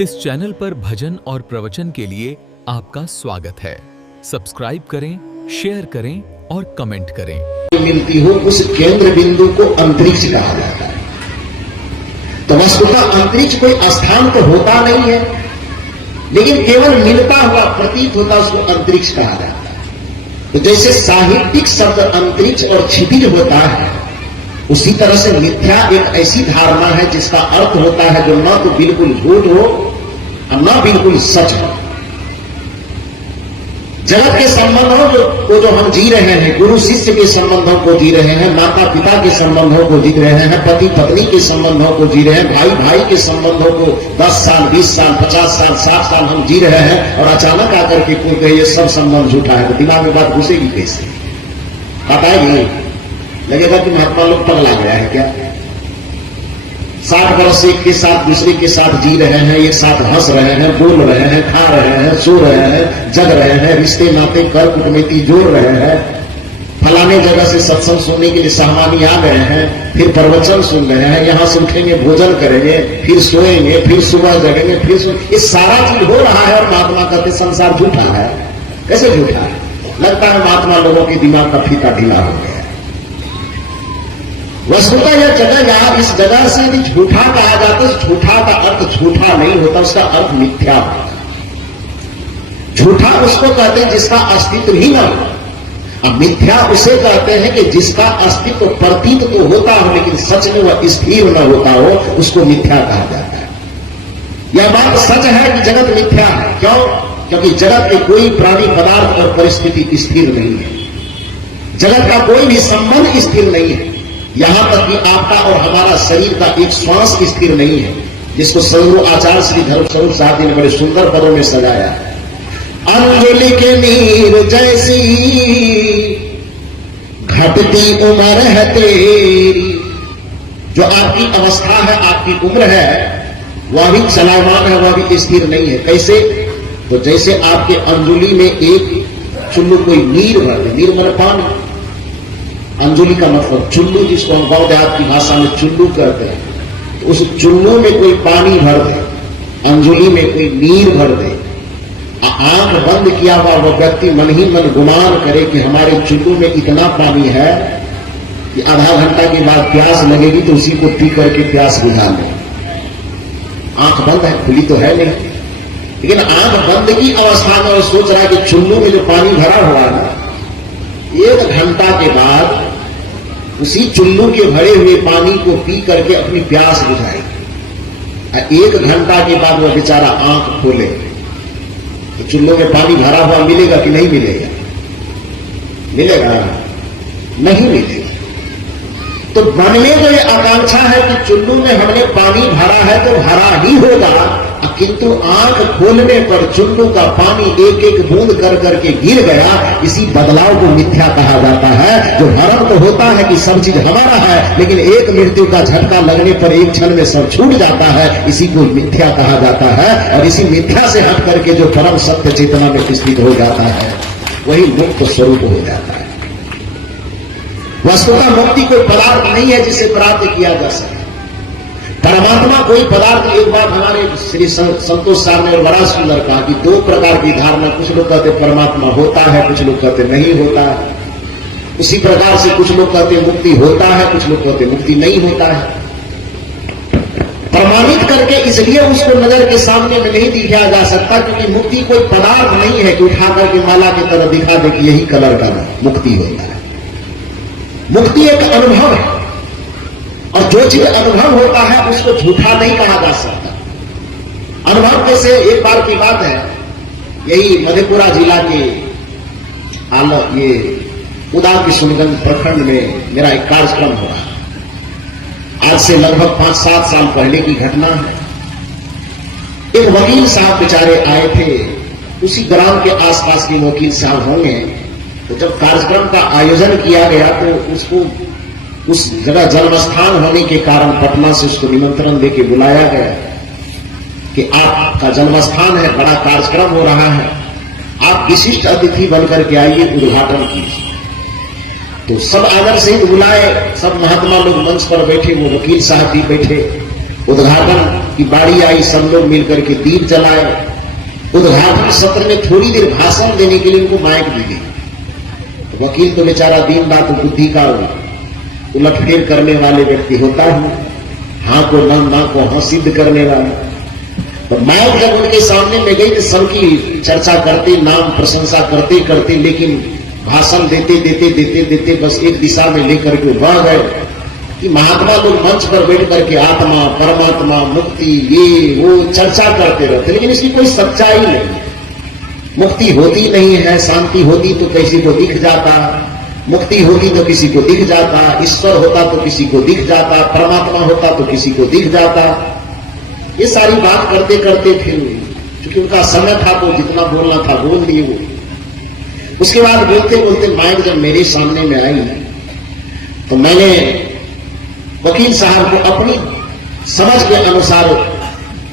इस चैनल पर भजन और प्रवचन के लिए आपका स्वागत है। सब्सक्राइब करें, शेयर करें और कमेंट करें। मिलती हो उस केंद्र बिंदु को अंतरिक्ष कहा जाता है। तो वस्तुतः अंतरिक्ष कोई स्थान तो होता नहीं है, लेकिन केवल मिलता हुआ प्रतीत होता उसको अंतरिक्ष कहा जाता है। तो जैसे साहित्यिक शब्द अंतरिक्ष और क्षितिज होता है, उसी तरह से मिथ्या एक ऐसी धारणा है जिसका अर्थ होता है जो न तो बिल्कुल झूठ हो और न बिल्कुल सच हो। जगत के संबंधों को जो हम जी रहे हैं, गुरु शिष्य के संबंधों को जी रहे हैं, माता पिता के संबंधों को जी रहे हैं, पति पत्नी के संबंधों को जी रहे हैं, भाई भाई के संबंधों को 10 साल 20 साल 50 साल 60 साल हम जी रहे हैं, और अचानक आकर के कोई कहे ये सब संबंध झूठा है, तो दिमाग में बात घुसेगी कैसे? बताएगी, लगेगा कि महात्मा लोग पगला गया है क्या? 60 वर्ष एक के साथ दूसरे के साथ जी रहे हैं, एक साथ हंस रहे हैं, बोल रहे हैं, खा रहे हैं, सो रहे हैं, जग रहे हैं, रिश्ते नाते कर कुटुंबी जोड़ रहे हैं, फलाने जगह से सत्संग सुनने के लिए साहमानी आ गए हैं, फिर प्रवचन सुन रहे हैं, यहां से उठेंगे, भोजन करेंगे, फिर सोएंगे, फिर सुबह जगेंगे, फिर ये सारा चीज हो रहा है, और महात्मा कहते संसार झूठा है। कैसे झूठा है? लगता है महात्मा लोगों के दिमाग का फीता ढीला हो गया। वस्तुतः यह जगह इस जगह से यदि झूठा कहा जाता है, झूठा का अर्थ झूठा नहीं होता, उसका अर्थ मिथ्या होता। झूठा उसको कहते हैं जिसका अस्तित्व ही ना हो, अब मिथ्या उसे कहते हैं कि जिसका अस्तित्व प्रतीत तो होता हो लेकिन सच में वह स्थिर न होता हो, उसको मिथ्या कहा जाता है। यह बात सच है कि जगत मिथ्या है। क्यों? क्योंकि जगत में कोई प्राणी पदार्थ और परिस्थिति स्थिर नहीं है। जगत का कोई भी संबंध स्थिर नहीं है। यहां तक कि आपका और हमारा शरीर का एक श्वास स्थिर नहीं है, जिसको सदगुरु आचार्य श्री धर्मस्वरूप साहब जी ने बड़े सुंदर पदों में सजाया है। अंजलि के नीर जैसी घटती उम्र है तेरी। जो आपकी अवस्था है, आपकी उम्र है, वह भी चलायमान है, वह भी स्थिर नहीं है। कैसे? तो जैसे आपके अंजुली में एक चुल्लू कोई नीर भर दे, नीर मन पानी, अंजुली का मतलब चुल्लू, जिसको हम गांव देहात की भाषा में चुल्लू कहते हैं, तो उस चुल्लू में कोई पानी भर दे, अंजुली में कोई नीर भर दे, आंख बंद किया हुआ वह व्यक्ति मन ही मन गुमान करे कि हमारे चुल्लू में इतना पानी है कि आधा घंटा के बाद प्यास लगेगी तो उसी को पी करके प्यास बुझा ले। आंख बंद है, खुली तो है नहीं, लेकिन आंख बंद की अवस्था में वो सोच रहा है कि चुल्लू में जो पानी भरा हुआ है, 1 घंटा के बाद उसी चुल्लू के भरे हुए पानी को पी करके अपनी प्यास बुझाएगी। 1 घंटा के बाद वह बेचारा आंख खोले तो चुल्लू में पानी भरा हुआ मिलेगा कि नहीं मिलेगा? मिलेगा? नहीं मिलेगा। तो मन में तो ये आकांक्षा है कि चुल्लू में हमने पानी भरा है तो भरा ही होगा, किंतु आंख खोलने पर चुल्लू का पानी एक एक बूंद कर करके गिर गया। इसी बदलाव को मिथ्या कहा जाता है। जो भ्रम तो होता है कि सब चीज हमारा है, लेकिन एक मृत्यु का झटका लगने पर एक क्षण में सब छूट जाता है, इसी को मिथ्या कहा जाता है। और इसी मिथ्या से हट करके जो परम सत्य चेतना में स्थित हो जाता है, वही मुक्त स्वरूप हो जाता है। वस्तुतः मुक्ति कोई पदार्थ नहीं है जिसे प्राप्त किया जा सके। परमात्मा कोई पदार्थ। एक बात हमारे श्री संतोष साहब ने बड़ा सुंदर कहा कि 2 प्रकार की धारणा, कुछ लोग कहते परमात्मा होता है, कुछ लोग कहते नहीं होता है। उसी प्रकार से कुछ लोग कहते मुक्ति होता है, कुछ लोग कहते मुक्ति नहीं होता है। प्रमाणित करके इसलिए उसको नजर के सामने में नहीं दिखाया जा सकता क्योंकि मुक्ति कोई पदार्थ नहीं है कि उठा करके माला की तरह दिखा दे कि यही कलर का मुक्ति होता है। मुक्ति एक अनुभव है, और जो चीज अनुभव होता है उसको झूठा नहीं कहा जा सकता। अनुभव जैसे एक बार की बात है, यही मधेपुरा जिला के ये उदा किशुनगंज प्रखंड में मेरा एक कार्यक्रम हो रहा। आज से लगभग 5-7 साल पहले की घटना है। एक वकील साहब बेचारे आए थे, उसी ग्राम के आसपास के वकील साहब होंगे। तो जब कार्यक्रम का आयोजन किया गया तो उसको उस जगह जन्मस्थान होने के कारण पटना से उसको निमंत्रण देके बुलाया गया कि आपका जन्मस्थान है, बड़ा कार्यक्रम हो रहा है, आप विशिष्ट अतिथि बनकर के आइए, उद्घाटन कीजिए। तो सब आदर से बुलाए, सब महात्मा लोग मंच पर बैठे, वो वकील साहब भी बैठे, उद्घाटन कि बारी आई, सब लोग मिलकर के दीप जलाए। उद्घाटन सत्र में थोड़ी देर भाषण देने के लिए उनको माइक दी गई। तो वकील तो बेचारा दिन रात बुद्धि का उलटफेर करने वाले व्यक्ति होता है, हाँ को ना को हाँ सिद्ध करने वाला। तो माइक जब उनके सामने में गई तो सबकी चर्चा करते, नाम प्रशंसा करते करते, लेकिन भाषण देते बस एक दिशा में लेकर के रह गए कि महात्मा लोग मंच पर बैठ करके आत्मा, परमात्मा, मुक्ति, ये वो चर्चा करते रहते, लेकिन इसकी कोई सच्चाई नहीं। मुक्ति होती नहीं है, शांति होती तो किसी को दिख जाता, मुक्ति होती तो किसी को दिख जाता, ईश्वर होता तो किसी को दिख जाता, परमात्मा होता तो किसी को दिख जाता। ये सारी बात करते करते फिर क्योंकि उनका समय था तो जितना बोलना था बोल दिए वो। उसके बाद बोलते बोलते माइक जब मेरे सामने में आई तो मैंने वकील साहब को अपनी समझ के अनुसार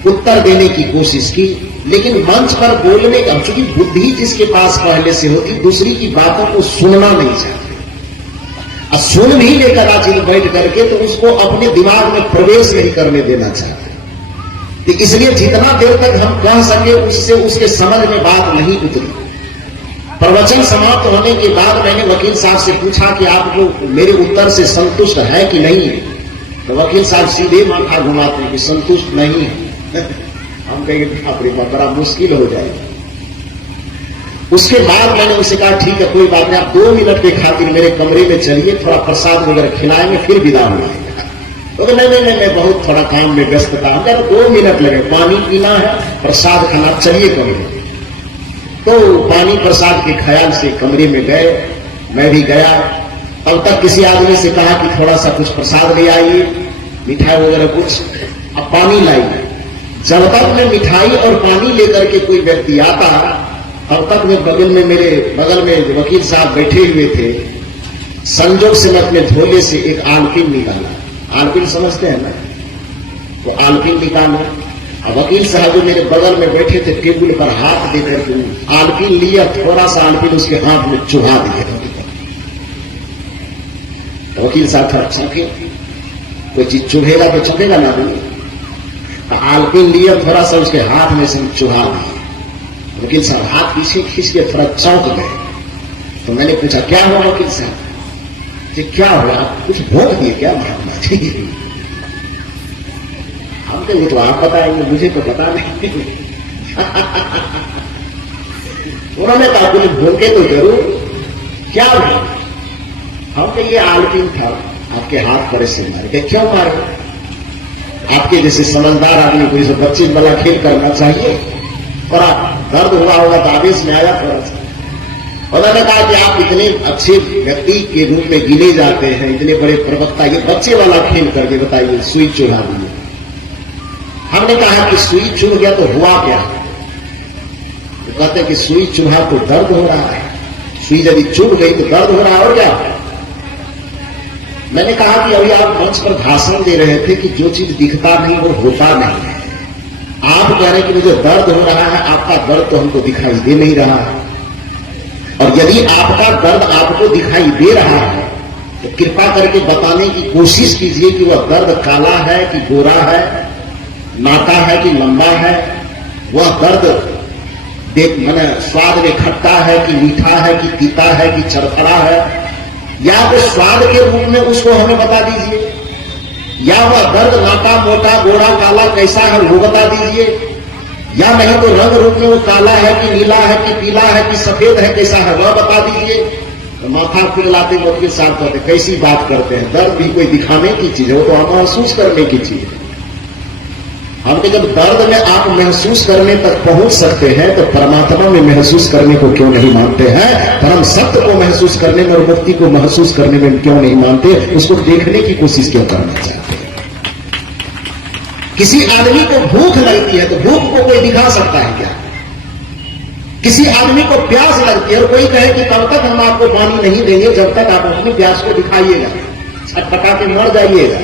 उत्तर देने की कोशिश की, लेकिन मंच पर बोलने का, चूंकि बुद्धि जिसके पास पहले से होती, दूसरी की बातों को सुनना नहीं चाहते, और सुन भी लेकर आज बैठ करके तो उसको अपने दिमाग में प्रवेश नहीं करने देना चाहते। तो इसलिए जितना देर तक हम कह सके उससे उसके समझ में बात नहीं उतरी। प्रवचन समाप्त होने के बाद मैंने वकील साहब से पूछा कि आप लोग मेरे उत्तर से संतुष्ट है कि नहीं है? तो वकील साहब सीधे माथा घुमाते हैं कि संतुष्ट नहीं है। हम कहेंगे बाप रे बाप, बड़ा मुश्किल हो जाएगा। उसके बाद मैंने उनसे कहा ठीक है कोई बात नहीं, आप 2 मिनट के खातिर मेरे कमरे में चलिए, थोड़ा प्रसाद वगैरह खिलाएंगे फिर विदा हो जाएगा। तो नहीं, बहुत थोड़ा काम में व्यस्त था। 2 मिनट लगे, पानी पीना है, प्रसाद खाना, चलिए कमरे। तो पानी प्रसाद के ख्याल से कमरे में गए, मैं भी गया। तब तक किसी आदमी से कहा कि थोड़ा सा कुछ प्रसाद ले आइए, मिठाई वगैरह कुछ, अब पानी लाइए। जब तक मैं मिठाई और पानी लेकर के कोई व्यक्ति आता, तब तक मैं मेरे बगल में वकील साहब बैठे हुए थे। संजोग से मैं अपने झोले से एक आलपिन निकाला। आलपिन समझते हैं ना? तो आलपिन निकाला। अब वकील साहब जो मेरे बगल में बैठे थे टेबल पर हाथ देकर के आलपिन लिया, थोड़ा सा आलपिन उसके हाथ में चुभा दिया। तो वकील साहब थोड़ा चौंके, कोई चीज चुभेगा तो चुभेगा ना बोले। तो आलपिन लिया, थोड़ा सा उसके हाथ में से चुभा दिया। वकील साहब हाथ पीछे खींच के थोड़ा चौंक गए। तो मैंने पूछा क्या हुआ वकील साहब? क्या हुआ, कुछ भोग दिए क्या महात्मा जी? हम कहे वो तो आप बताएंगे, मुझे तो पता नहीं। उन्होंने कहा कुछ भोगे तो जरूर, क्या हुआ? हम कहे ये आलपिन था, आपके हाथ पर से मारे। क्यों मारे? आपके जैसे समझदार आदमी को जैसे बच्चे वाला खेल करना चाहिए, और आप दर्द हुआ होगा तो आवेश में आया थोड़ा सा। उन्होंने कहा कि आप इतने अच्छे व्यक्ति के रूप में गिने जाते हैं, इतने बड़े प्रवक्ता, ये बच्चे वाला खेल करके बताइए, सुई चुभा दिए। हमने कहा कि सुई चुभ गया तो हुआ क्या? तो कहते हैं कि सुई चुभा तो दर्द हो रहा है, सुई यदि चुभ गई तो दर्द हो रहा है, और क्या? मैंने कहा कि अभी आप मंच पर भाषण दे रहे थे कि जो चीज दिखता नहीं वो होता नहीं है। आप कह रहे हैं कि मुझे दर्द हो रहा है, आपका दर्द तो हमको दिखाई दे नहीं रहा है। और यदि आपका दर्द आपको दिखाई दे रहा है तो कृपा करके बताने की कोशिश कीजिए कि वह दर्द काला है कि गोरा है, नाटा है कि लंबा है, वह दर्द देख मैंने स्वाद में खट्टा है कि मीठा है कि तीता है कि चरफरा है, या तो स्वाद के रूप में उसको हमें बता दीजिए, या वह दर्द नाटा मोटा गोरा काला कैसा है वो बता दीजिए, या नहीं तो रंग रूप में वो काला है कि नीला है कि पीला है कि सफेद है कैसा है वह बता दीजिए। तो माथा खुलाते वकील साहब कहते कैसी बात करते हैं, दर्द भी कोई दिखाने की चीज है, वो तो हम महसूस करने की चीज है। हमको जब दर्द में आप महसूस करने तक पहुंच सकते हैं तो परमात्मा में महसूस करने को क्यों नहीं मानते हैं? परम सत्य को महसूस करने में और मुक्ति को महसूस करने में क्यों नहीं मानते? उसको देखने की कोशिश क्यों करना चाहते हैं? किसी आदमी को भूख लगती है तो भूख को कोई दिखा सकता है क्या? किसी आदमी को प्यास लगती है और कोई कहे कि तब तक हम आपको पानी नहीं देंगे जब तक आप अपनी प्यास को दिखाइएगा, छटपटा के मर जाइएगा।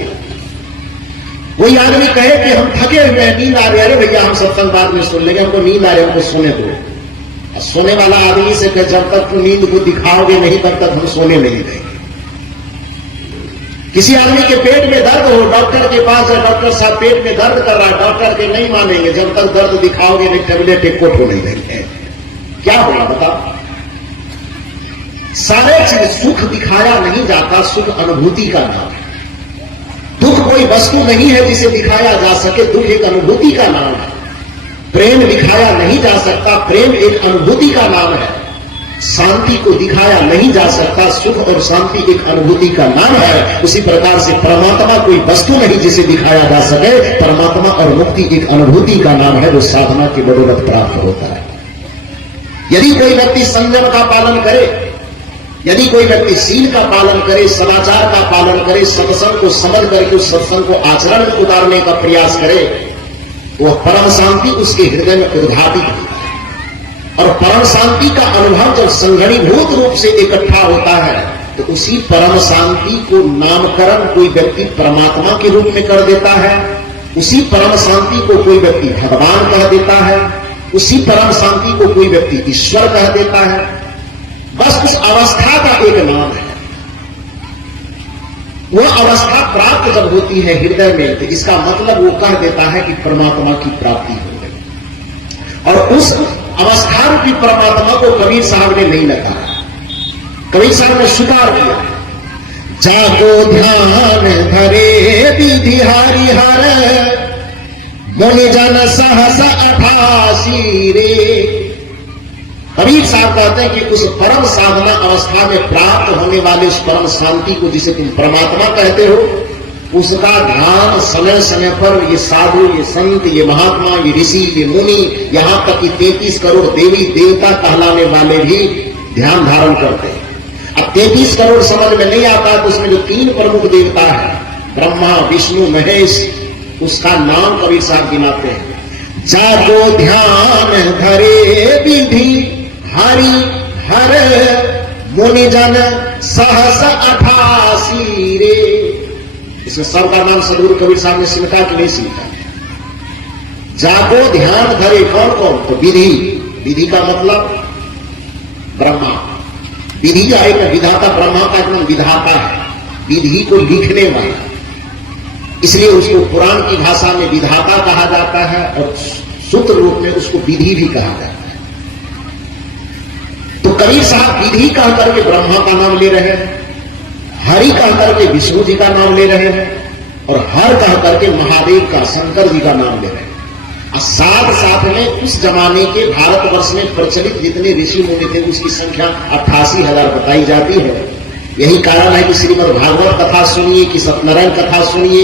कोई आदमी कहे कि हम थके हुए हैं, नींद आ रही है, अरे भैया हम सत्संग बाद में सुन लेंगे, हमको नींद आ रही है, हमको सोने दो। सोने वाला आदमी से कहे जब तक तुम नींद को दिखाओगे नहीं तब तक हम सोने नहीं देंगे। किसी आदमी के पेट में दर्द हो, डॉक्टर के पास है, डॉक्टर साहब पेट में दर्द कर रहा है, डॉक्टर के नहीं मानेंगे जब तक दर्द दिखाओगे नहीं, टेबलेट एक कोट नहीं देंगे। क्या होगा बताओ? सारे चीज सुख दिखाया नहीं जाता, सुख अनुभूति का नाम है। दुख कोई वस्तु नहीं है जिसे दिखाया जा सके, दुख एक अनुभूति का नाम है। प्रेम दिखाया नहीं जा सकता, प्रेम एक अनुभूति का नाम है। शांति को दिखाया नहीं जा सकता, सुख और शांति एक अनुभूति का नाम है। उसी प्रकार से परमात्मा कोई वस्तु नहीं जिसे दिखाया जा सके, परमात्मा और मुक्ति एक अनुभूति का नाम है, जो साधना की बदौलत प्राप्त होता है। यदि कोई व्यक्ति संयम का पालन करे, यदि कोई व्यक्ति शील का पालन करे, सदाचार का पालन करे, सत्संग को समझ करके उस सत्संग को आचरण में उतारने का प्रयास करे, वह परम शांति उसके हृदय में उद्घाटित होती है। और परम शांति का अनुभव जब संघनीभूत रूप से इकट्ठा होता है, तो उसी परम शांति को नामकरण कोई व्यक्ति परमात्मा के रूप में कर देता है, उसी परम शांति को कोई व्यक्ति भगवान कह देता है, उसी परम शांति को कोई व्यक्ति ईश्वर कह देता है। बस उस अवस्था का एक नाम है। वह अवस्था प्राप्त जब होती है हृदय में, तो इसका मतलब वो कह देता है कि परमात्मा की प्राप्ति हो गई। और उस अवस्था रूपी परमात्मा को कबीर साहब ने नहीं लगाया, कबीर साहब ने स्वीकार किया। जागो ध्यान धरे विधि हरिहर, मुनि जन सहस 88 रे। कबीर साहब कहते हैं कि उस परम साधना अवस्था में प्राप्त होने वाले उस परम शांति को जिसे तुम परमात्मा कहते हो, उसका ध्यान समय समय पर ये साधु, ये संत, ये महात्मा, ये ऋषि, ये मुनि, यहां तक कि 33 करोड़ देवी देवता कहलाने वाले भी ध्यान धारण करते हैं। अब 33 करोड़ समझ में नहीं आता, तो उसमें जो 3 प्रमुख देवता है, ब्रह्मा, विष्णु, महेश, उसका नाम कबीर साहब गिनाते हैं। जागो ध्यान धरे विधि हरि हर, मुनि जन सहस 88 रे। इसमें सबका नाम सदगुरु कबीर साहब ने सिमटा कि नहीं सिमटा? जागो ध्यान धरे, कौन कौन? तो विधि, विधि का मतलब ब्रह्मा। विधि जो है विधाता, ब्रह्मा का एकदम विधाता है, विधि को लिखने वाला, इसलिए उसको पुराण की भाषा में विधाता कहा जाता है और सूत्र रूप में उसको विधि भी कहा जाता है। तो कबीर साहब विधि कह करके ब्रह्मा का नाम ले रहे हैं, हरि कह करके विष्णु जी का नाम ले रहे हैं, और हर कह करके महादेव का, शंकर जी का नाम ले रहे हैं। और साथ साथ में उस जमाने के भारतवर्ष में प्रचलित जितने ऋषि मुनि थे उसकी संख्या 88,000 बताई जाती है। यही कारण है कि श्रीमद् भागवत कथा सुनिए कि सत्यनारायण कथा सुनिए,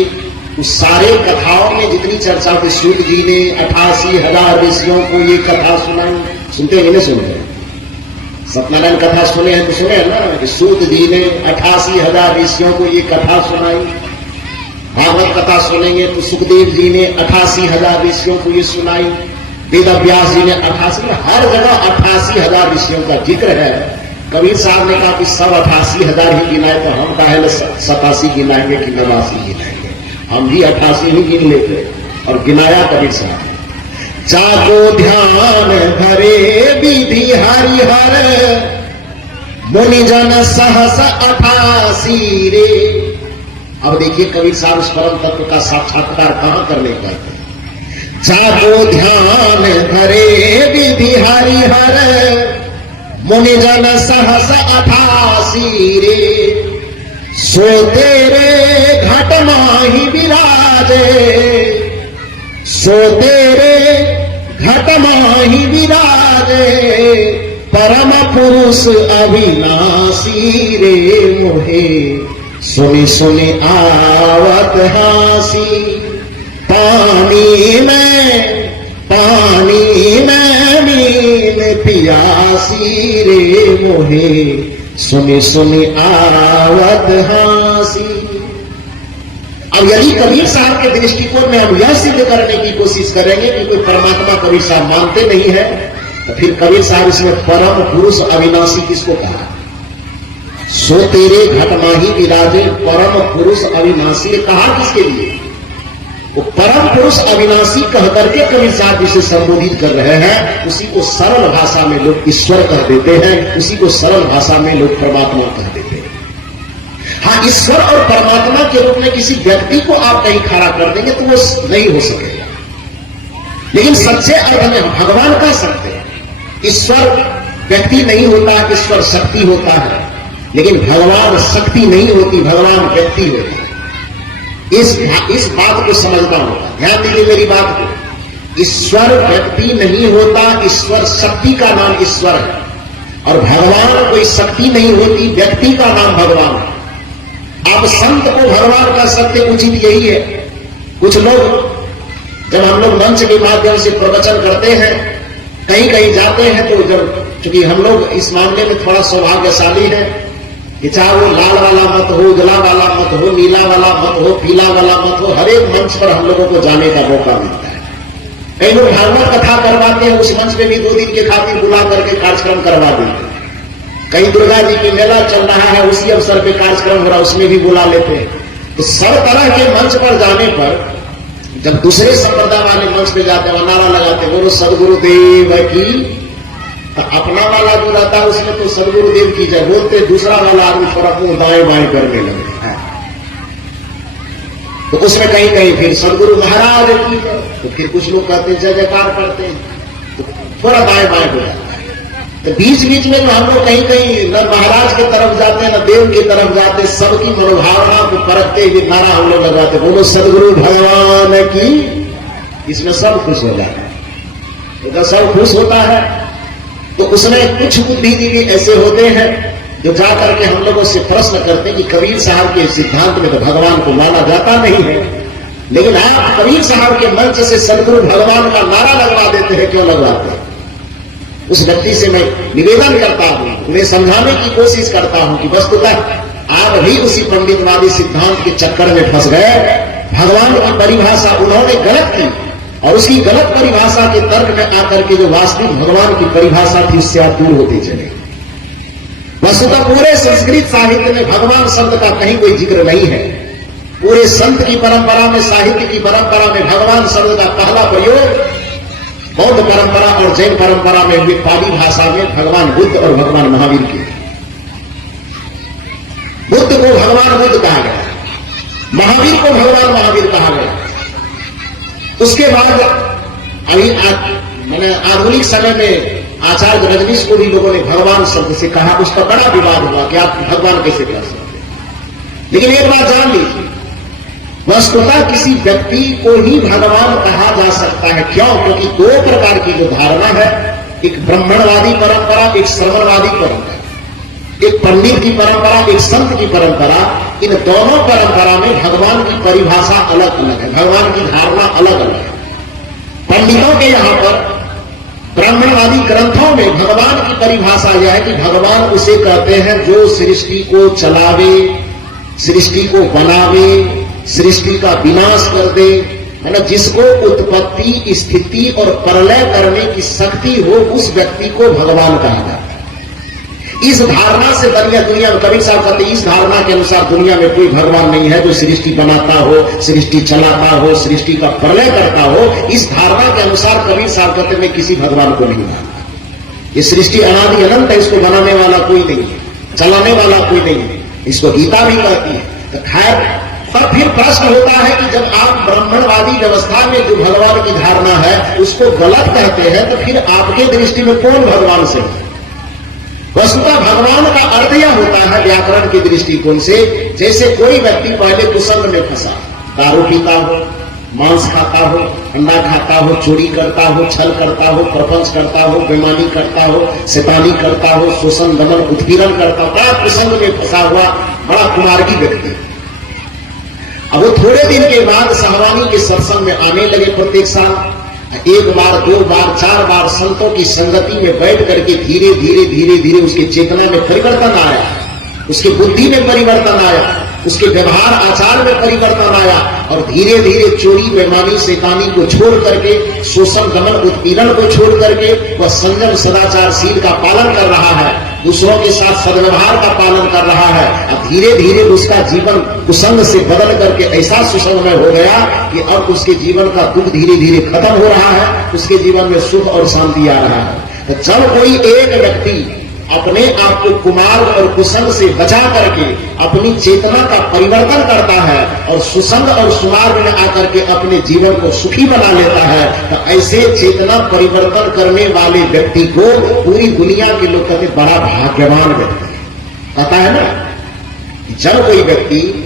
उस सारे कथाओं में जितनी चर्चा होती, सूत जी ने 88,000 ऋषियों को ये कथा सुनाई। सुनते हैं नहीं सुनते? सत्यनारायण कथा सुने हैं तो सुने हैं ना कि सूत जी ने 88,000 ऋषियों को ये कथा सुनाई। भागवत कथा सुनेंगे तो सुखदेव जी ने 88,000 ऋषियों को ये सुनाई। वेद व्यास जी ने 88, हर जगह 88,000 ऋषियों का जिक्र है। कबीर साहब ने कहा कि सब 88,000 ही गिनाए, तो हम काहे 87 गिनाएंगे कि 89 गिनाएंगे? हम भी 88 ही गिन लेते, और गिनाया कबीर साहब। जागो ध्यान धरे विधि हरिहर, मुनि जन सहस 88 रे। अब देखिए कबीर साहब उस परम तत्व का साक्षात्कार कहां करने का है। जागो ध्यान धरे विधि हरिहर, मुनि जन सहस 88 रे। सो तेरे घट माही विराजे, सो तेरे घट माही विराजे, परम पुरुष अविनाशी रे मोहे। सुनी सुनी आवत हासी, पानी में मीन पियासी रे मोहे। सुनी सुनी आवत हासी। अब यदि कबीर साहब के दृष्टिकोण में हम यह सिद्ध करने की कोशिश करेंगे कि कोई परमात्मा कबीर साहब मानते नहीं है, तो फिर कबीर साहब इसमें परम पुरुष अविनाशी किसको कहा? सो तेरे घट माही विराजे, परम पुरुष अविनाशी कहा किसके लिए? वो परम पुरुष अविनाशी कह करके कबीर साहब जिसे संबोधित कर रहे हैं, उसी को सरल भाषा में लोग ईश्वर कह देते हैं, उसी को सरल भाषा में लोग परमात्मा कह देते हैं। हाँ, ईश्वर और परमात्मा के रूप में किसी व्यक्ति को आप कहीं खड़ा कर देंगे तो वो नहीं हो सकेगा। लेकिन सच्चे अर्थ में भगवान कह सकते हैं। ईश्वर व्यक्ति नहीं होता, ईश्वर शक्ति होता है, लेकिन भगवान शक्ति नहीं होती, भगवान व्यक्ति होता है। इस बात को समझना होगा। ध्यान दीजिए मेरी बात को। ईश्वर व्यक्ति नहीं होता, ईश्वर शक्ति का नाम ईश्वर है, और भगवान कोई शक्ति नहीं होती, व्यक्ति का नाम भगवान है। आप संत को भगवान कह सकते, उचित यही है। कुछ लोग जब हम लोग मंच के माध्यम से प्रवचन करते हैं, कहीं कहीं जाते हैं, तो जब चूंकि हम लोग इस मामले में थोड़ा सौभाग्यशाली है कि चाहे वो लाल वाला मत हो, उजला वाला मत हो, नीला वाला मत हो, पीला वाला मत हो, हर एक मंच पर हम लोगों को जाने का मौका मिलता है। कई लोग भागवत कथा करवाते हैं, उस मंच में भी 2 दिन के खातिर बुला करके कार्यक्रम करवा देते हैं। कहीं दुर्गा जी की मेला चल रहा है, उसी अवसर पे कार्यक्रम हो रहा है, उसमें भी बुला लेते हैं। तो सब तरह के मंच पर जाने पर जब दूसरे संप्रदाय वाले मंच पे जाते हैं, नारा लगाते हैं, बोलो सदगुरुदेव की, तो अपना वाला जो रहता है उसमें तो सदगुरुदेव की जय बोलते, दूसरा वाला आदमी थोड़ा मुंह दाएं बाएं करने लगे, तो उसमें कहीं कहीं फिर सदगुरु महाराज की जय, तो फिर कुछ लोग कहते हैं जय जयकार करते हैं, तो थोड़ा दाएं बाएं हो जाता है। तो बीच बीच में जो हम लोग कहीं कहीं न महाराज की तरफ जाते हैं, न देव की तरफ जाते, सबकी मनोभावना को परखते हुए नारा हम लोग लगाते, बोलो सदगुरु भगवान की। इसमें सब खुश हो जाता है। तो सब खुश होता है, तो उसमें कुछ बुद्धिजीवी ऐसे होते हैं जो जाकर के हम लोगों से प्रश्न करते हैं कि कबीर साहब के सिद्धांत में तो भगवान को माना जाता नहीं है, लेकिन आप कबीर साहब के मंच से सदगुरु भगवान का नारा लगवा देते हैं, क्यों लगवाते हैं? उस व्यक्ति से मैं निवेदन करता हूं, उन्हें समझाने की कोशिश करता हूं कि वस्तुतः आप भी उसी पंडितवादी सिद्धांत के चक्कर में फंस गए। भगवान की परिभाषा उन्होंने गलत की, और उसकी गलत परिभाषा के तर्क में आकर के जो वास्तविक भगवान की परिभाषा थी, उससे आप दूर होते चले। वस्तुतः पूरे संस्कृत साहित्य में भगवान शब्द का कहीं कोई जिक्र नहीं है। पूरे संत की परंपरा में, साहित्य की परंपरा में भगवान शब्द का पहला प्रयोग बौद्ध परंपरा और जैन परंपरा में हुई पाली भाषा में भगवान बुद्ध और भगवान महावीर की। बुद्ध को भगवान बुद्ध कहा गया, महावीर को भगवान महावीर कहा गया। उसके बाद अभी मैंने आधुनिक समय में आचार्य रजनीश को भी लोगों ने भगवान शब्द से कहा, उस पर बड़ा विवाद हुआ कि आप भगवान कैसे कह सकते। लेकिन एक बात जान लीजिए, वस्तुतः किसी व्यक्ति को ही भगवान कहा जा सकता है। क्यों? क्योंकि 2 प्रकार की जो धारणा है, एक ब्राह्मणवादी परंपरा, एक श्रवणवादी परंपरा, एक पंडित की परंपरा, एक संत की परंपरा। इन दोनों परंपरा में भगवान की परिभाषा अलग अलग है, भगवान की धारणा अलग अलग है। पंडितों के यहां पर ब्राह्मणवादी ग्रंथों में भगवान की परिभाषा यह है कि भगवान उसे कहते हैं जो सृष्टि को चलावे, सृष्टि को बनावे, सृष्टि का विनाश कर दे, है ना, जिसको उत्पत्ति, स्थिति और प्रलय करने की शक्ति हो, उस व्यक्ति को भगवान कहा जाता है। इस धारणा से दुनिया में कबीर साहब कहते हैं, इस धारणा के अनुसार दुनिया में कोई भगवान नहीं है जो सृष्टि बनाता हो, सृष्टि चलाता हो, सृष्टि का प्रलय करता हो। इस धारणा के अनुसार कबीर साहब कहते हैं, मैं किसी भगवान को नहीं मानता। ये सृष्टि अनादि अनंत है, इसको बनाने वाला कोई नहीं है, चलाने वाला कोई नहीं है। इसको गीता भी कहती है। तो खैर, पर फिर प्रश्न होता है कि जब आप ब्राह्मणवादी व्यवस्था में जो भगवान की धारणा है उसको गलत कहते हैं, तो फिर आपके दृष्टि में कौन भगवान से है? वस्तुतः भगवान का अर्थ यह होता है व्याकरण के दृष्टिकोण से, जैसे कोई व्यक्ति पहले कुसंग में फंसा, दारू पीता हो, मांस खाता हो, अंडा खाता हो, चोरी करता हो, छल करता हो, प्रपंच करता हो, बेईमानी करता हो, शैतानी करता हो, शोषण दमन उत्पीड़न करता हो, बड़ा कुसंग में फंसा हुआ बड़ा कुमार्गी व्यक्ति। अब वो थोड़े दिन के बाद सहवानी के सत्संग में आने लगे। प्रत्येक साल 1 बार, 2 बार, 4 बार संतों की संगति में बैठ करके धीरे धीरे धीरे धीरे उसके चेतना में परिवर्तन आया, उसकी बुद्धि में परिवर्तन आया, उसके व्यवहार आचार में परिवर्तन आया, और धीरे धीरे चोरी, बेईमानी, शैतानी को छोड़ करके, शोषण दमन उत्पीड़न को छोड़ करके वह संयम सदाचारशील का पालन कर रहा है, दूसरों के साथ सद्व्यवहार का पालन कर रहा है। अब धीरे धीरे उसका जीवन कुसंग से बदल करके ऐसा सुसंगमय हो गया कि अब उसके जीवन का दुख धीरे धीरे खत्म हो रहा है, उसके जीवन में सुख और शांति आ रहा है। तो जब कोई एक व्यक्ति अपने आप को कुमार्ग और कुसंग से बचा करके अपनी चेतना का परिवर्तन करता है और सुसंग और सुमार्ग में आकर के अपने जीवन को सुखी बना लेता है, तो ऐसे चेतना परिवर्तन करने वाले व्यक्ति को पूरी दुनिया के लोग कहते बड़ा भाग्यवान व्यक्ति है। पता है ना, जब कोई व्यक्ति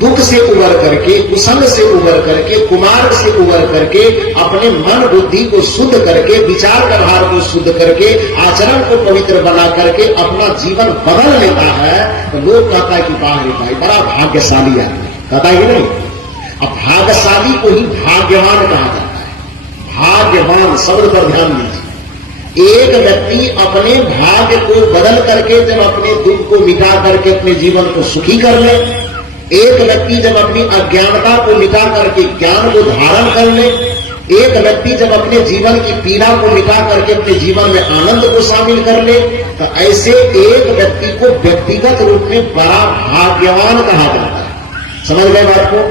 दुख से उबर करके, कुसंग से उबर करके, कुमार्ग से उबर करके अपने मन बुद्धि को शुद्ध करके, विचार व्यवहार को शुद्ध करके, आचरण को पवित्र बना करके अपना जीवन बदल लेता है, तो लोग कहता है कि वाह रे भाई बड़ा भाग्यशाली आदमी, कहता है कि नहीं। अब भाग्यशाली को ही भाग्यवान कहा जाता है। भाग्यवान शब्द पर ध्यान दीजिए। एक व्यक्ति अपने भाग्य को बदल करके जब अपने दुख को मिटा करके अपने जीवन को सुखी कर ले, एक व्यक्ति जब अपनी अज्ञानता को मिटा करके ज्ञान को धारण कर ले, एक व्यक्ति जब अपने जीवन की पीड़ा को मिटा करके अपने जीवन में आनंद को शामिल कर ले, तो ऐसे एक व्यक्ति को व्यक्तिगत रूप में बड़ा भाग्यवान कहा जाता है। समझ गए बात को।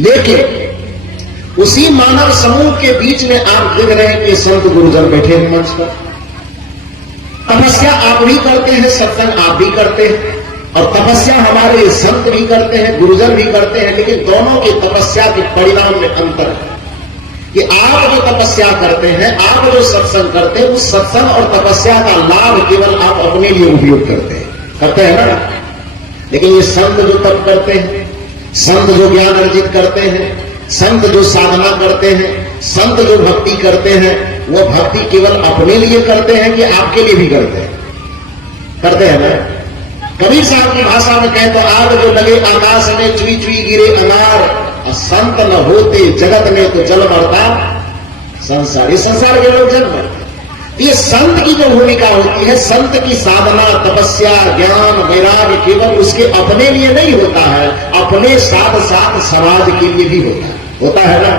लेकिन उसी मानव समूह के बीच में आप देख रहे हैं कि संत गुरुजन बैठे हैं मंच पर। तपस्या आप भी करते हैं, सत्संग आप भी करते हैं, और तपस्या हमारे संत भी करते हैं, गुरुजन भी करते हैं, लेकिन दोनों की तपस्या के परिणाम में अंतर है कि आप जो तपस्या करते हैं, आप जो सत्संग करते हैं, उस सत्संग और तपस्या का लाभ केवल आप अपने लिए उपयोग करते हैं ना। लेकिन ये संत जो तप करते हैं, संत जो ज्ञान अर्जित करते हैं, संत जो साधना करते हैं, संत जो भक्ति करते हैं, वो भक्ति केवल अपने लिए करते हैं कि आपके लिए भी करते हैं ना। कबीर साहब की भाषा में कहें तो आग जो लगे आकाश में चुई चुई गिरे अनार, और संत न होते जगत में तो जल मरता संसार। ये संसार के लोग जल मरते। ये संत की जो भूमिका होती है, संत की साधना, तपस्या, ज्ञान, वैराग्य केवल उसके अपने लिए नहीं होता है, अपने साथ साथ समाज के लिए भी होता है ना।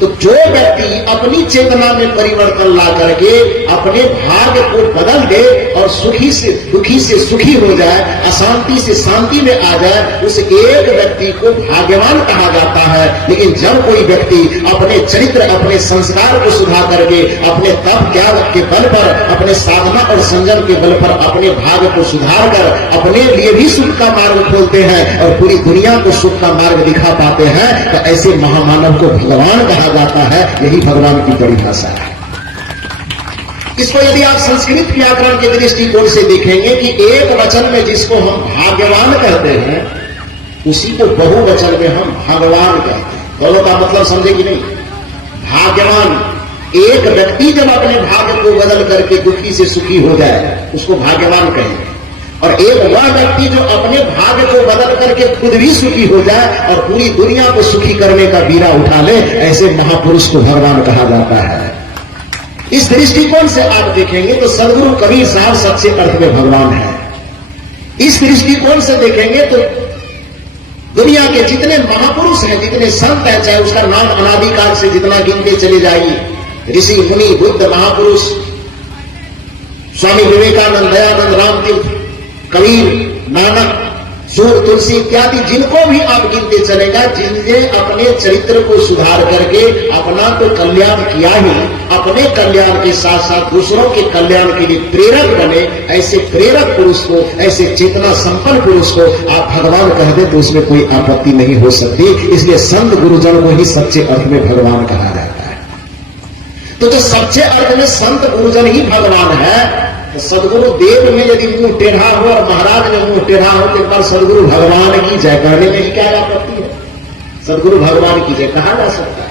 तो जो व्यक्ति अपनी चेतना में परिवर्तन ला करके अपने भाग्य को बदल दे और सुखी से दुखी से सुखी हो जाए, अशांति से शांति में आ जाए, उस एक व्यक्ति को भाग्यवान कहा जाता है। लेकिन जब कोई व्यक्ति अपने चरित्र, अपने संस्कार को सुधार करके, अपने तप त्याग के बल पर, अपने साधना और संयम के बल पर अपने भाग्य को सुधार कर अपने लिए भी सुख का मार्ग खोलते हैं और पूरी दुनिया को सुख का मार्ग दिखा पाते हैं, तो ऐसे महामानव को भगवान कहा जाता है। यही भगवान की परिभाषा है। इसको यदि आप संस्कृत व्याकरण के दृष्टिकोण से देखेंगे कि एक वचन में जिसको हम भाग्यवान कहते हैं, उसी को बहुवचन में हम भगवान कहते हैं। दोनों का मतलब समझे कि नहीं। भाग्यवान एक व्यक्ति जब अपने भाग्य को बदल करके दुखी से सुखी हो जाए, उसको भाग्यवान कहेंगे। और एक वह व्यक्ति जो अपने भाग्य को बदल करके खुद भी सुखी हो जाए और पूरी दुनिया को सुखी करने का बीड़ा उठा ले, ऐसे महापुरुष को भगवान कहा जाता है। इस दृष्टिकोण से आप देखेंगे तो सदगुरु कबीर साहब सच्चे अर्थ में भगवान है। इस दृष्टिकोण से देखेंगे तो दुनिया के जितने महापुरुष हैं, जितने संत हैं, चाहे उसका नाम अनादिकाल से जितना गिनते चले जाइए, ऋषि मुनि, बुद्ध, महापुरुष, स्वामी विवेकानंद, दयानंद, रामतीर्थ, कबीर, नानक, सूर, तुलसी इत्यादि, जिनको भी आप गिनते चलेगा, जिनने अपने चरित्र को सुधार करके अपना तो कल्याण किया ही, अपने कल्याण के साथ साथ दूसरों के कल्याण के लिए प्रेरक बने, ऐसे प्रेरक पुरुष को, ऐसे चेतना संपन्न पुरुष को आप भगवान कह दे तो उसमें कोई आपत्ति नहीं हो सकती। इसलिए संत गुरुजन को ही सच्चे अर्थ में भगवान कहा जाता है। तो जो सच्चे अर्थ में संत गुरुजन ही भगवान है, तो सदगुरु देव में यदि मुंह टेढ़ा हो और महाराज में मुंह टेढ़ा हो, तो एक बार सदगुरु भगवान की जय करने में ही क्या आपत्ति है। सदगुरु भगवान की जय कहा जा सकता है।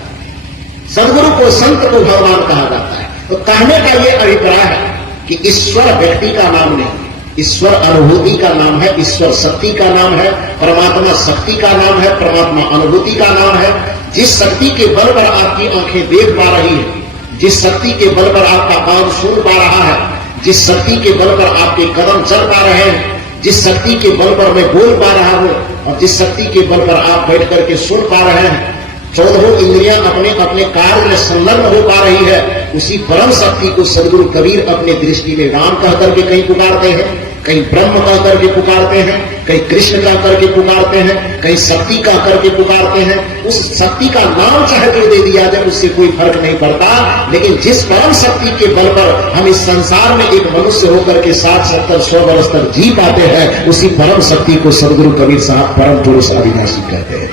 सदगुरु को, संत को भगवान कहा जाता है। तो कहने का यह अभिप्राय है कि ईश्वर व्यक्ति का नाम नहीं, ईश्वर अनुभूति का नाम है, ईश्वर शक्ति का नाम है, परमात्मा शक्ति का नाम है, परमात्मा अनुभूति का नाम है। जिस शक्ति के बल पर आपकी आंखें देख पा रही है, जिस शक्ति के बल पर आपका कान सुन पा रहा है, जिस शक्ति के बल पर आपके कदम चल पा रहे हैं, जिस शक्ति के बल पर मैं बोल पा रहा हूं और जिस शक्ति के बल पर आप बैठ करके सुन पा रहे हैं, 14 इंद्रियां अपने अपने कार्य में संलग्न हो पा रही है, उसी परम शक्ति को सदगुरु कबीर अपने दृष्टि में राम कह करके कहीं पुकारते हैं, कहीं ब्रह्म कह करके पुकारते हैं, कहीं कृष्ण कह करके पुकारते हैं, कहीं शक्ति कह करके पुकारते हैं। उस शक्ति का नाम चाहे तो दे दिया जाए, उससे कोई फर्क नहीं पड़ता। लेकिन जिस परम शक्ति के बल पर हम इस संसार में एक मनुष्य होकर के 60-70-100 वर्ष तक जी पाते हैं, उसी परम शक्ति को सदगुरु कबीर साहब परम पुरुष अविनाशी कहते हैं।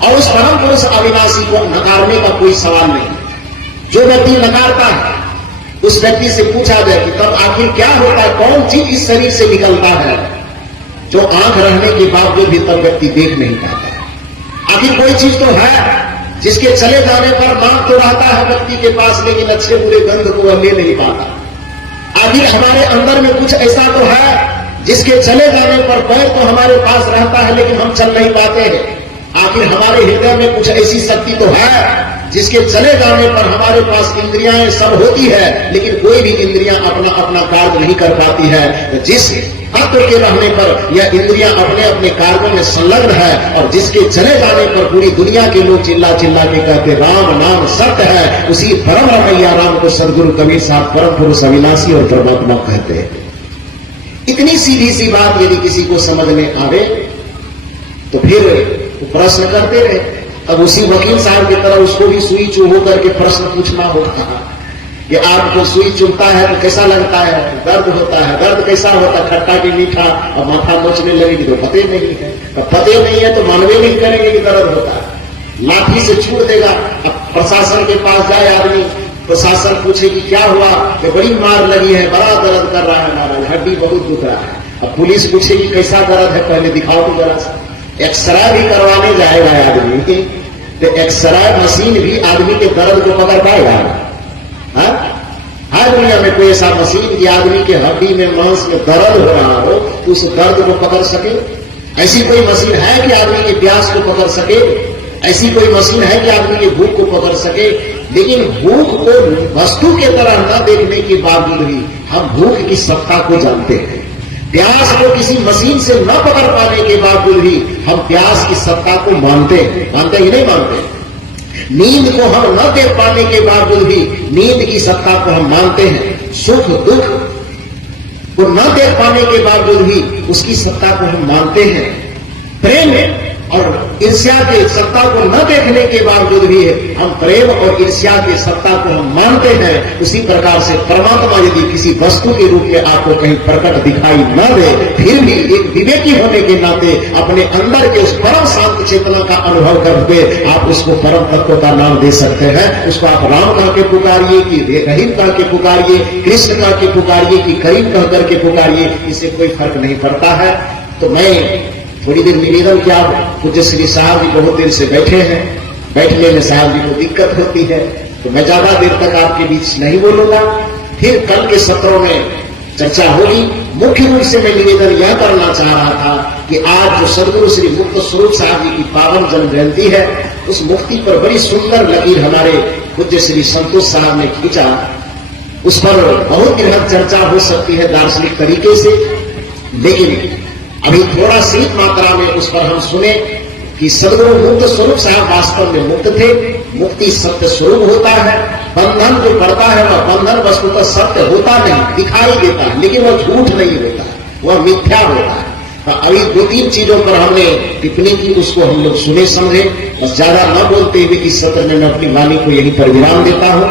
और उस परम पुरुष अविनाशी को नकारने का कोई सवाल नहीं। जो व्यक्ति नकारता है उस व्यक्ति से पूछा जाए कि तब आखिर क्या होता है, कौन चीज इस शरीर से निकलता है जो आंख रहने के बावजूद भी तब व्यक्ति देख नहीं पाता। आखिर कोई चीज तो है जिसके चले जाने पर नाक तो रहता है व्यक्ति के पास, लेकिन अच्छे बुरे गंध को वह ले नहीं पाता। आखिर हमारे अंदर में कुछ ऐसा तो है जिसके चले जाने पर पैर तो हमारे पास रहता है, लेकिन हम चल नहीं पाते हैं। आखिर हमारे हृदय में कुछ ऐसी शक्ति तो है जिसके चले जाने पर हमारे पास इंद्रियां सब होती है, लेकिन कोई भी इंद्रियां अपना अपना कार्य नहीं कर पाती है। तो जिस तत्व के रहने पर यह इंद्रियां अपने अपने कार्यों में संलग्न है, और जिसके चले जाने पर पूरी दुनिया के लोग चिल्ला चिल्ला के कहते राम नाम सत्य है, उसी परम रमैया राम को सदगुरु कबीर साहब परम पुरुष अविनाशी और परमात्मा कहते हैं। इतनी सीधी सी बात यदि किसी को समझ में आवे तो फिर प्रश्न करते रहे। अब उसी वकील साहब की तरह उसको भी सुई चुभ करके प्रश्न पूछना होता है कि आपको सुई चुभता है तो कैसा लगता है, दर्द होता है, दर्द कैसा होता है, खट्टा की मीठा, और माथा नोचने लगेगी तो पते नहीं है। तो पते नहीं है तो मानवे नहीं करेंगे कि दर्द होता है, लाठी से छूट देगा। अब प्रशासन के पास जाए आदमी, प्रशासन पूछे कि क्या हुआ, कि बड़ी मार लगी है, बड़ा दर्द कर रहा है महाराज, हड्डी बहुत दुख रहा है। अब पुलिस पूछे कि कैसा दर्द है, पहले दिखाओ तो जरा सा। एक्सरे भी करवाने जाएगा आदमी तो एक्सरे मशीन भी आदमी के दर्द को पकड़ पाएगा? हर दुनिया में कोई ऐसा मशीन कि आदमी के हड्डी में मांस में दर्द हो रहा हो तो उस दर्द को पकड़ सके? ऐसी कोई मशीन है कि आदमी की प्यास को पकड़ सके? ऐसी कोई मशीन है कि आदमी की भूख को पकड़ सके? लेकिन भूख को वस्तु के तरह न देखने के बावजूद भी हम भूख की सत्ता को जानते हैं। प्यास को किसी मशीन से न पकड़ पाने के बावजूद भी हम प्यास की सत्ता को मानते हैं। मानते ही नहीं मानते? नींद को हम न देख पाने के बावजूद भी नींद की सत्ता को हम मानते हैं। सुख दुख को न देख पाने के बावजूद भी उसकी सत्ता को हम मानते हैं। प्रेम और ईर्ष्या के सत्ता को न देखने के बावजूद भी हम प्रेम और ईर्ष्या की सत्ता को हम मानते हैं। उसी प्रकार से परमात्मा यदि किसी वस्तु के रूप में आपको कहीं प्रकट दिखाई न दे, फिर भी एक विवेकी होने के नाते अपने अंदर के उस परम शांत चेतना का अनुभव करके आप उसको परम तत्व का नाम दे सकते हैं। उसको आप राम कह के पुकारिए कि रहीम कह के पुकारिए, कृष्ण कह के पुकारिए कि करीम कह करके पुकारिए, इससे कोई फर्क नहीं पड़ता है। तो मैं थोड़ी देर निवेदन किया, पूज्य श्री साहब जी बहुत देर से बैठे हैं, बैठने में साहब जी को दिक्कत होती है, तो मैं ज्यादा देर तक आपके बीच नहीं बोलूंगा। फिर कल के सत्रों में चर्चा होगी। मुख्य रूप से मैं निवेदन यह करना चाह रहा था कि आज जो सदगुरु श्री मुक्त स्वरूप साहब जी की पावन जन्म जयंती है, उस मुक्ति पर बड़ी सुंदर लकीर हमारे पूज्य श्री संतोष साहब ने खींचा। उस पर बहुत बृहद चर्चा हो सकती है दार्शनिक तरीके से, लेकिन अभी थोड़ा सीमित मात्रा में उस पर हम सुने कि सदगुरु मुक्त स्वरूप साहब वास्तव में मुक्त थे। मुक्ति सत्य स्वरूप होता है। बंधन जो पड़ता है वह बंधन वस्तुतः सत्य होता नहीं, दिखाई देता है, लेकिन वह झूठ नहीं होता, वह मिथ्या होता है। तो अभी 2-3 चीजों पर हमने टिप्पणी की, उसको हम लोग सुने समझे। बस ज्यादा न बोलते हुए इस सत्र में मैं अपनी वाणी को यहीं पर विराम देता हूं।